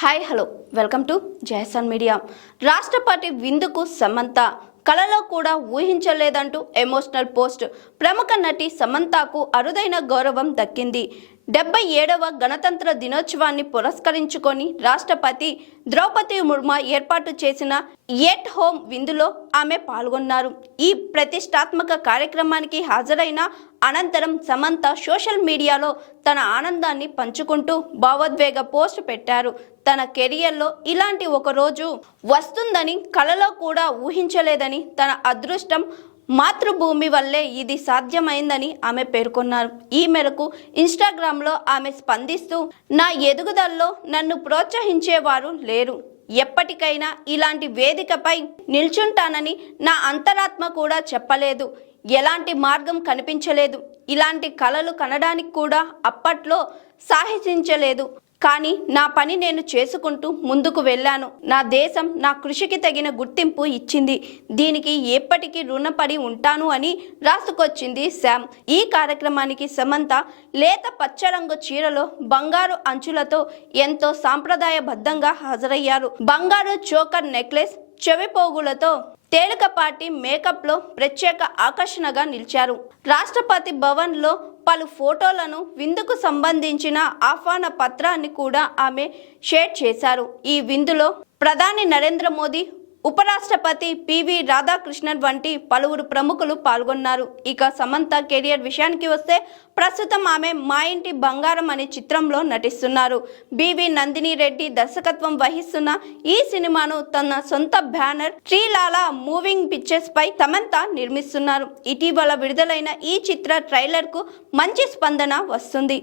Hi hello. Welcome to Jayasan media. రాష్ట్రపతి విందుకు సమంత. కళలో కూడా ఊహించలేదంటూ ఎమోషనల్ పోస్ట్. ప్రముఖ నటి సమంతకు అరుదైన గౌరవం దక్కింది. డెబ్బై ఏడవ గణతంత్ర దినోత్సవాన్ని పురస్కరించుకొని రాష్ట్రపతి ద్రౌపది ముర్ము ఏర్పాటు చేసిన ఎట్ హోమ్ విందులో ఆమె పాల్గొన్నారు. ఈ ప్రతిష్టాత్మక కార్యక్రమానికి హాజరైన అనంతరం సమంత సోషల్ మీడియాలో తన ఆనందాన్ని పంచుకుంటూ భావోద్వేగ పోస్ట్ పెట్టారు. తన కెరియర్లో ఇలాంటి ఒక రోజు వస్తుందని కలలో కూడా ఊహించలేదని తన అదృష్టం మాతృభూమి వల్లే ఇది సాధ్యమైందని ఆమె పేర్కొన్నారు. ఈ మేరకు ఇన్స్టాగ్రామ్లో ఆమె స్పందిస్తూ నా ఎదుగుదలలో నన్ను ప్రోత్సహించేవారు లేరు. ఎప్పటికైనా ఇలాంటి వేదికపై నిల్చుంటానని నా అంతరాత్మ కూడా చెప్పలేదు. ఎలాంటి మార్గం కనిపించలేదు. ఇలాంటి కళలు కనడానికి కూడా అప్పట్లో సాహసించలేదు. కానీ నా పని నేను చేసుకుంటూ ముందుకు వెళ్ళాను. నా దేశం నా కృషికి తగిన గుర్తింపు ఇచ్చింది. దీనికి ఎప్పటికీ రుణపడి ఉంటాను అని రాసుకొచ్చింది శామ్. ఈ కార్యక్రమానికి సమంత లేత పచ్చరంగు చీరలో బంగారు అంచులతో ఎంతో సాంప్రదాయబద్ధంగా హాజరయ్యారు. బంగారు చోకర్ నెక్లెస్ చెవి పోగులతో తేలికపాటి మేకప్లో ప్రత్యేక ఆకర్షణగా నిలిచారు. రాష్ట్రపతి భవన్లో పలు ఫోటోలను విందుకు సంబంధించిన ఆహ్వాన పత్రాన్ని కూడా ఆమె షేర్ చేశారు. ఈ విందులో ప్రధాని నరేంద్ర మోదీ ఉపరాష్ట్రపతి పివి రాధాకృష్ణన్ వంటి పలువురు ప్రముఖులు పాల్గొన్నారు. ఇక సమంత కెరియర్ విషయానికి వస్తే ప్రస్తుతం ఆమె మా ఇంటి బంగారం అనే చిత్రంలో నటిస్తున్నారు. బివి నందిని రెడ్డి దర్శకత్వం వహిస్తున్న ఈ సినిమాను తన సొంత బ్యానర్ శ్రీలాల మూవింగ్ పిక్చర్స్ పై సమంత నిర్మిస్తున్నారు. ఇటీవల విడుదలైన ఈ చిత్ర ట్రైలర్కు మంచి స్పందన వస్తుంది.